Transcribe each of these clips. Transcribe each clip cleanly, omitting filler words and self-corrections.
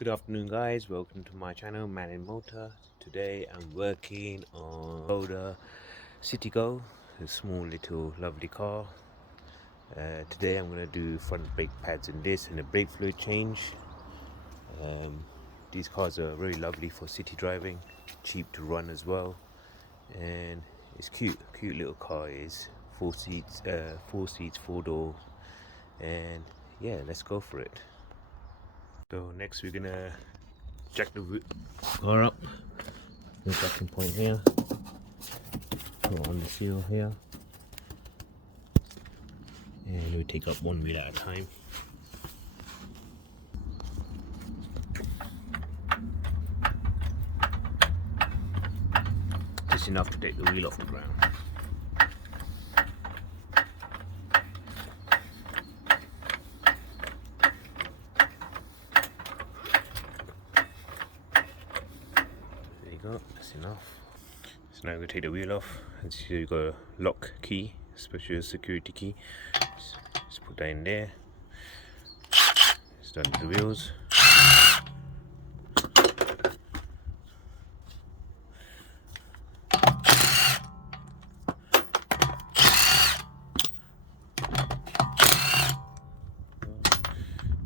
Good afternoon guys, welcome to my channel Man&Motor. Today I'm working on Skoda Citigo, a small little lovely car. Today I'm going to do front brake pads in this and a brake fluid change. These cars are very lovely for city driving, cheap to run as well, and it's cute little car. It is four seats, 4 door, and yeah, let's go for it. So next we're gonna jack the car up, the jacking point here, put it on the seal here, and we take up one wheel at a time. Just enough to take the wheel off the ground. There you go, that's enough. So now we're going to take the wheel off. As you see, you've got a lock key, special security key. Just put that in there. Start the wheels.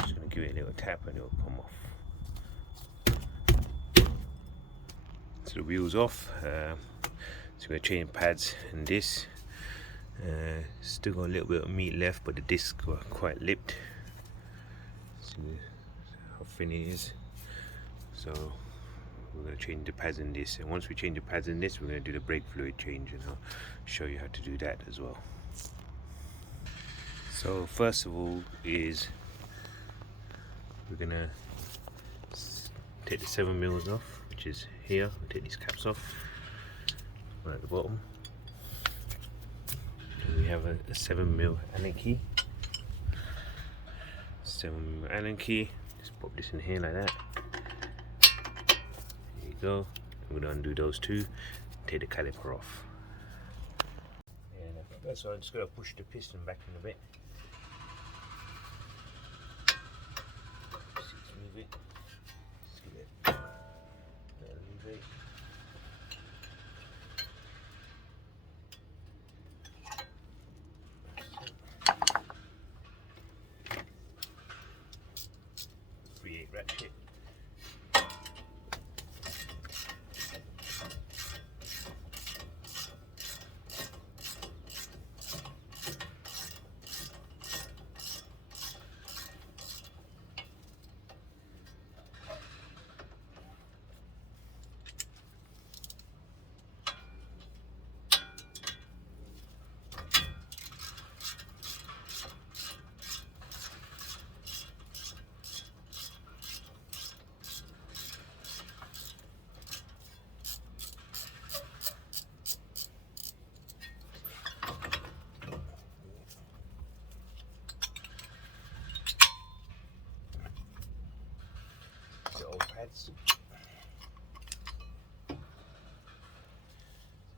Just going to give it a little tap and it will come off. So the wheels off. So we're going to change pads in this. Still got a little bit of meat left, but the discs were quite lipped. See how thin it is. So we're going to change the pads in this, and once we change the pads in this, we're going to do the brake fluid change, and I'll show you how to do that as well. So first of all is we're going to take the 7mm off, which is here. We'll take these caps off, one at the bottom. And we have a 7mm Allen key. 7mm Allen key. Just pop this in here like that. There you go. I'm going to undo those two. Take the caliper off. And first, I'm just going to push the piston back in a bit. Just move it. Just give it. Move it. Ratchet. The old pads. So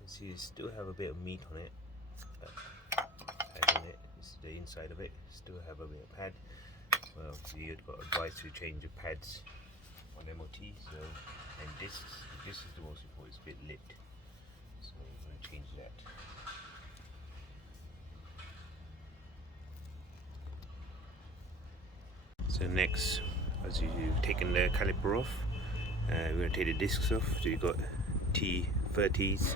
you see, you still have a bit of meat on it. Pad in it. This is the inside of it. Still have a bit of pad. Well, you've got advice to change the pads on MOT. So, and this is the most important. It's a bit lit. So we're going to change that. So next, as you've taken the caliper off, we're going to take the discs off. So you've got T30s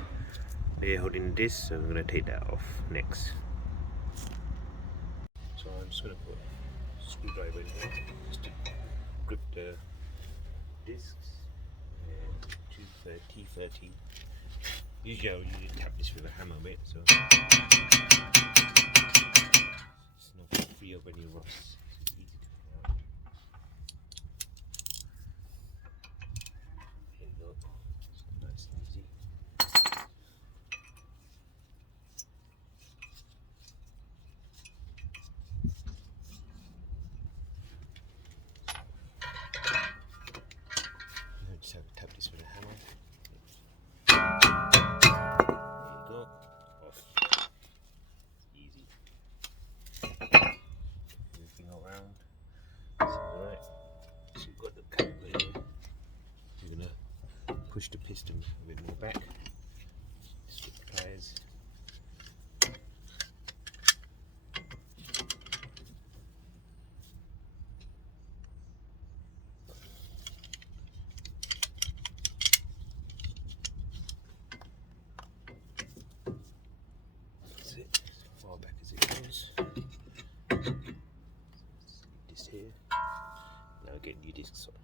there holding the disc, so we're going to take that off next. So I'm just going to put a screwdriver in here just to grip the discs. And T30. Usually I'll tap this with a hammer a bit, so it's not free of any rust. Just have to tap this with a hammer. There you go. Off. Easy. Everything else push the piston a bit more back. Skip the pliers. That's it, as far back as it goes. This here. Now get new discs on.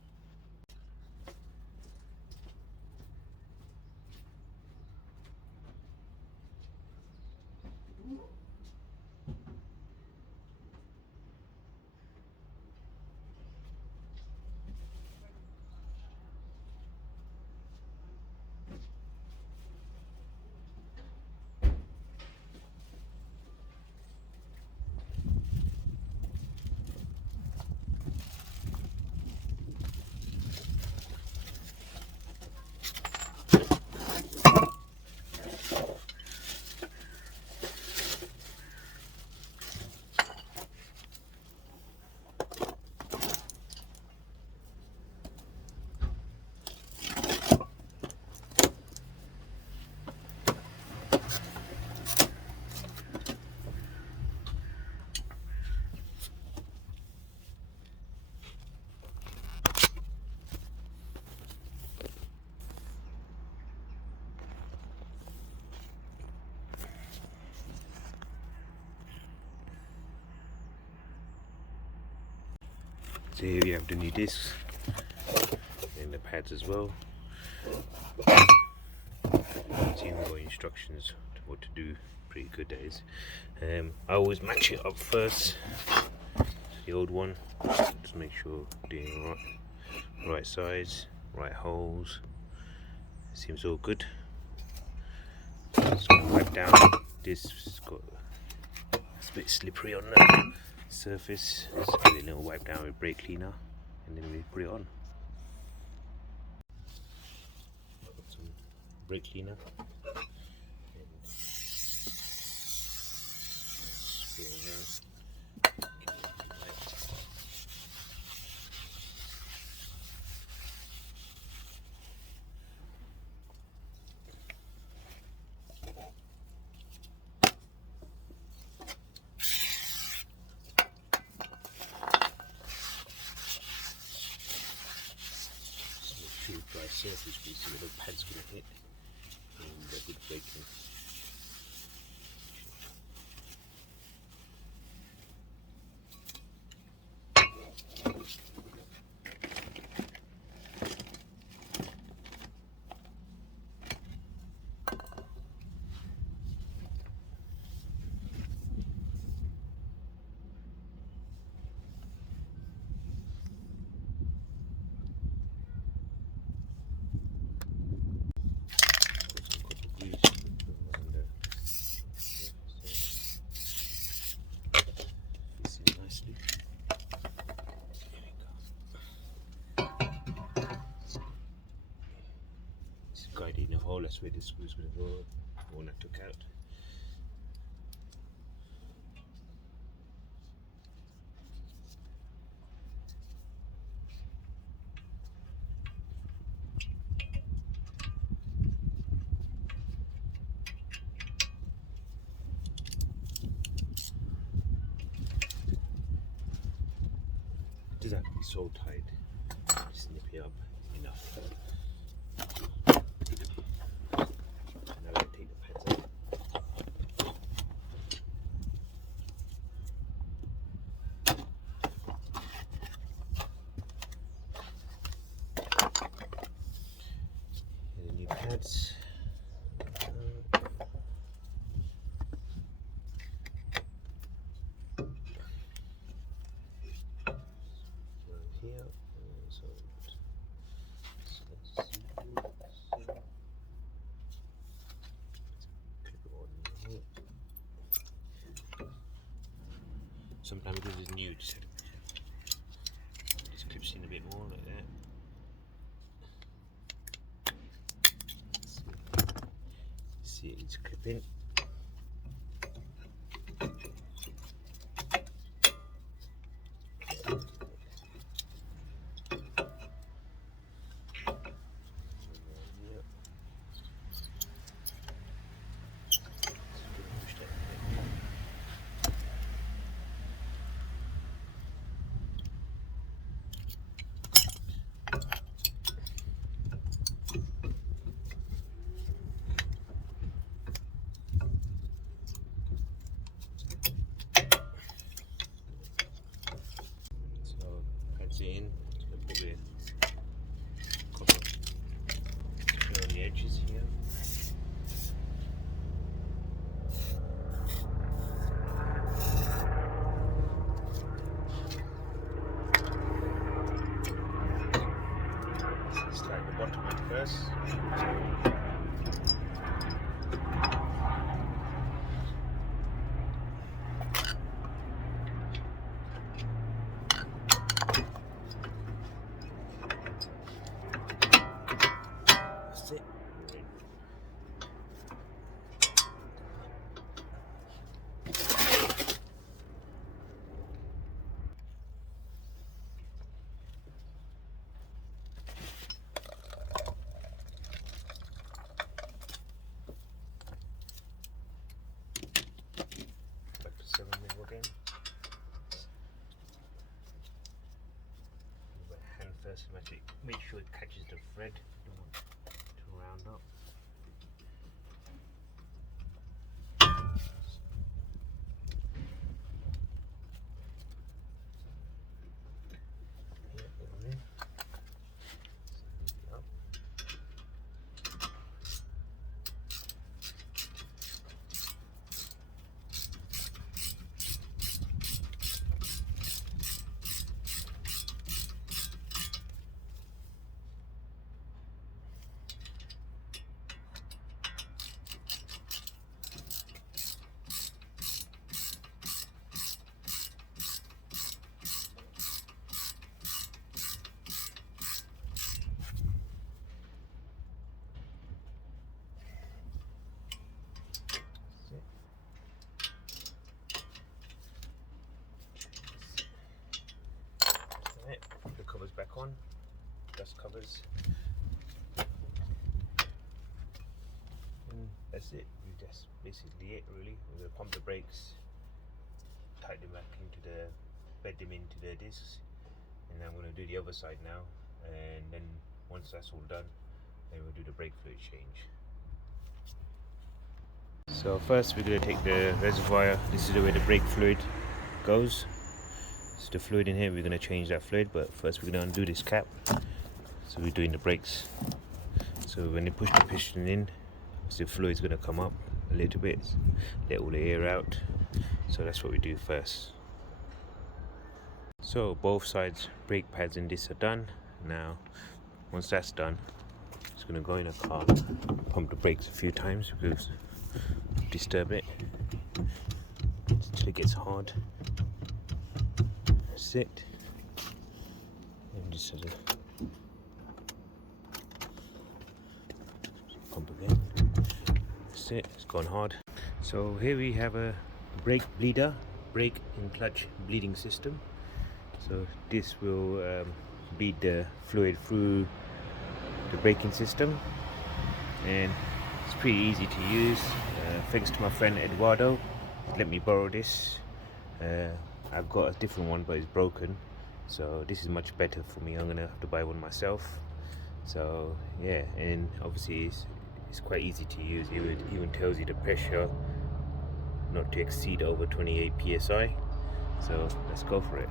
So here we have the new discs and the pads as well. It's even got instructions to what to do. Pretty good, that is. I always match it up first to the old one, just make sure doing right size, right holes. Seems all good. Just gonna wipe down. This has got it's a bit slippery on the surface. Just give it a little wipe down with brake cleaner, and then we put it on. Put some brake cleaner. And spray it around. Dry surface piece so the pad's going to hit and good braking. Guiding the hole, that's where the screw's going to go, the one I took out. It doesn't have to be so tight, just nip it up enough. Pads. Here, so let's see. Clip it on here. Sometimes this is new, just clips in a bit more like that. See it's clipping. probably a couple on the edges here. Start the bottom at first. That's it. Back to 7mm again. Hand first, make sure it catches the thread. You don't want to round up. Put the covers back on, dust covers, and that's it. That's basically it really. We're going to pump the brakes, tighten them back into bed them into the discs, and I'm going to do the other side now, and then once that's all done, then we'll do the brake fluid change. So first we're going to take the reservoir. This is where the brake fluid goes. It's the fluid in here. We're going to change that fluid, but first we're going to undo this cap. So we're doing the brakes. So when you push the piston in, the fluid's going to come up a little bit, let all the air out. So that's what we do first. So both sides brake pads in this are done. Now once that's done, it's going to go in a car, pump the brakes a few times because disturb it until it gets hard. That's it. And just sort of pump again. That's it. It's gone hard. So here we have a brake bleeder, brake and clutch bleeding system. So this will bleed the fluid through the braking system, and it's pretty easy to use. Thanks to my friend Eduardo, he let me borrow this. I've got a different one but it's broken, so this is much better for me. I'm gonna have to buy one myself. So yeah, and obviously it's quite easy to use. It even tells you the pressure not to exceed over 28 psi. So let's go for it.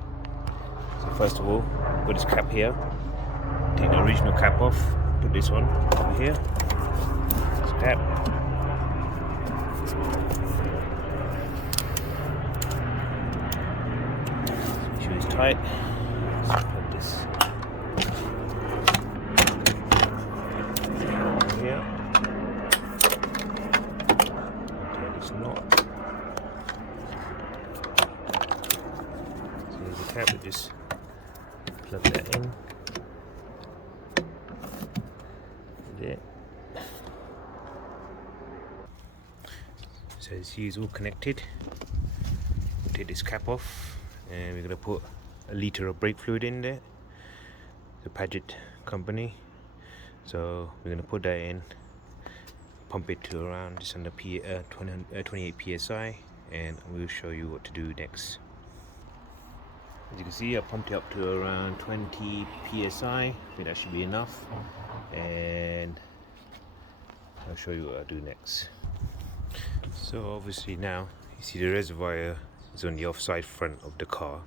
So first of all, got this cap here. Take the original cap off. Put this one over here. This cap. Make sure it's tight. Let's put this over here. Tie this knot. So there's a cap that just plug that in. There. So it's all connected. We'll take this cap off, and we're going to put a litre of brake fluid in there. The Paget company. So we're going to put that in, pump it to around just under 28 psi, and we'll show you what to do next. As you can see, I pumped it up to around 20 psi. I think that should be enough, and I'll show you what I'll do next. So obviously now you see the reservoir is on the offside front of the car.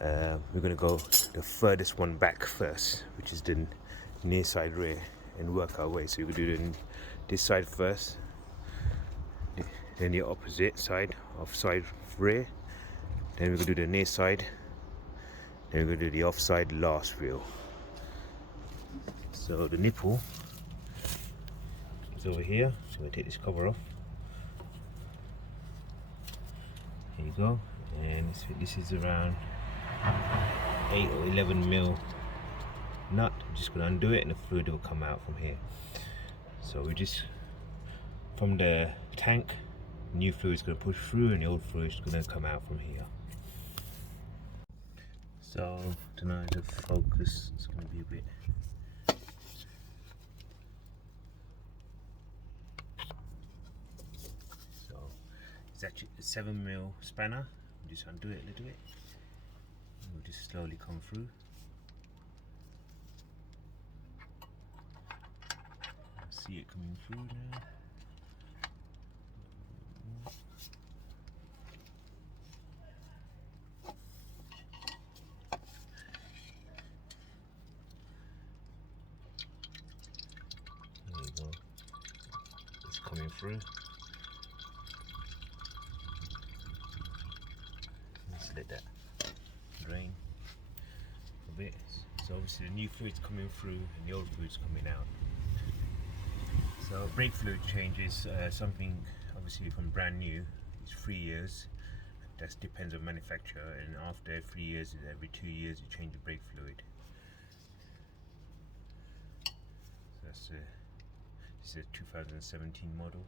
We're going to go the furthest one back first, which is the near side rear, and work our way. So we're going to do this side first, then the opposite side, offside rear, then we're going to do the near side, then we're going to do the offside last wheel. So the nipple is over here, so I'm going to take this cover off. Here you go, and this is around 8 or 11 mil nut. I'm just going to undo it and the fluid will come out from here. So we just, from the tank, new fluid is going to push through and the old fluid is going to come out from here. So tonight the focus is going to be a bit. So it's actually a 7 mil spanner. Just undo it a little bit. We'll just slowly come through. See it coming through now. There you go. It's coming through. Let's let that drain a bit. So obviously the new fluid's coming through and the old fluid's coming out. So brake fluid change is something obviously from brand new. It's 3 years. That depends on manufacturer, and after 3 years, every 2 years you change the brake fluid. So that's this is a 2017 model.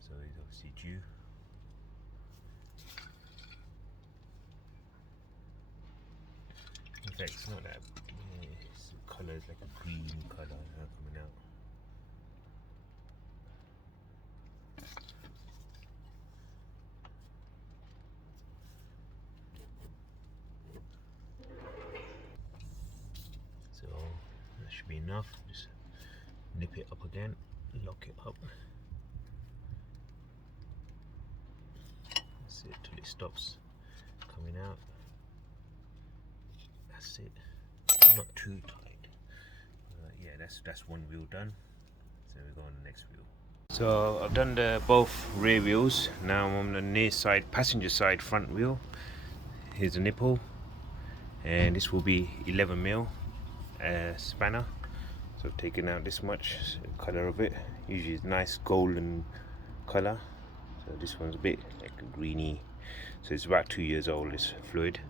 So it's obviously due. In fact, it's not that. The colour is like a green colour coming out. So that should be enough. Just nip it up again, lock it up. That's it till it stops coming out. That's it. Not too tight. Yeah, that's one wheel done. So we go on the next wheel. So I've done both rear wheels. Now I'm on the near side, passenger side front wheel. Here's the nipple, and this will be 11 mil spanner. So I've taken out this much, the colour of it. Usually it's nice golden colour. So this one's a bit like a greeny. So it's about 2 years old, this fluid.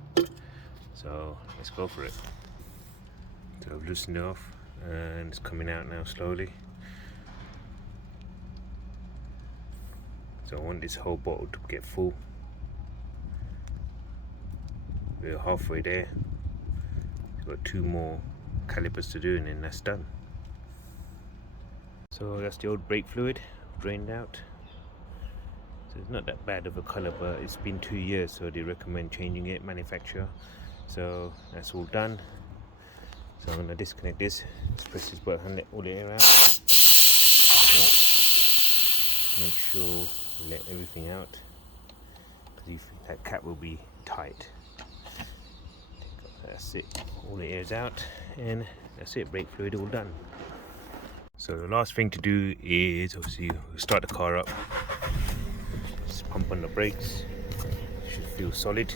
So let's go for it. So I've loosened it off and it's coming out now slowly. So I want this whole bottle to get full. We're halfway there. We've got 2 more calipers to do and then that's done. So that's the old brake fluid drained out. So it's not that bad of a colour, but it's been 2 years, so they recommend changing it, manufacturer. So that's all done. So I'm going to disconnect this. Just press this button and let all the air out. Make sure you let everything out, because that cap will be tight. That's it, all the air's out, and that's it, brake fluid all done. So the last thing to do is obviously start the car up. Just pump on the brakes. It should feel solid,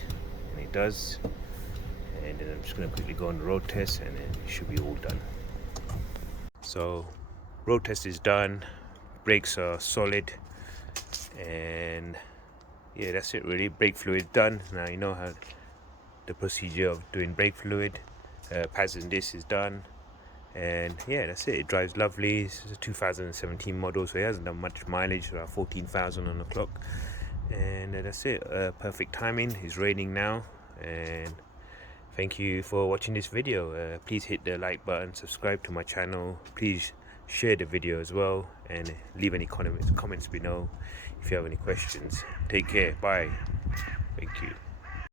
and it does. And then I'm just going to quickly go on the road test, and then it should be all done. So road test is done, brakes are solid, and yeah, that's it really. Brake fluid done. Now you know how the procedure of doing brake fluid. Pads and disc is done, and yeah, that's it. It drives lovely. It's a 2017 model, so it hasn't done much mileage, about 14,000 on the clock, and that's it. Perfect timing. It's raining now, and thank you for watching this video. Please hit the like button, subscribe to my channel, please share the video as well, and leave any comments below if you have any questions. Take care, bye, thank you.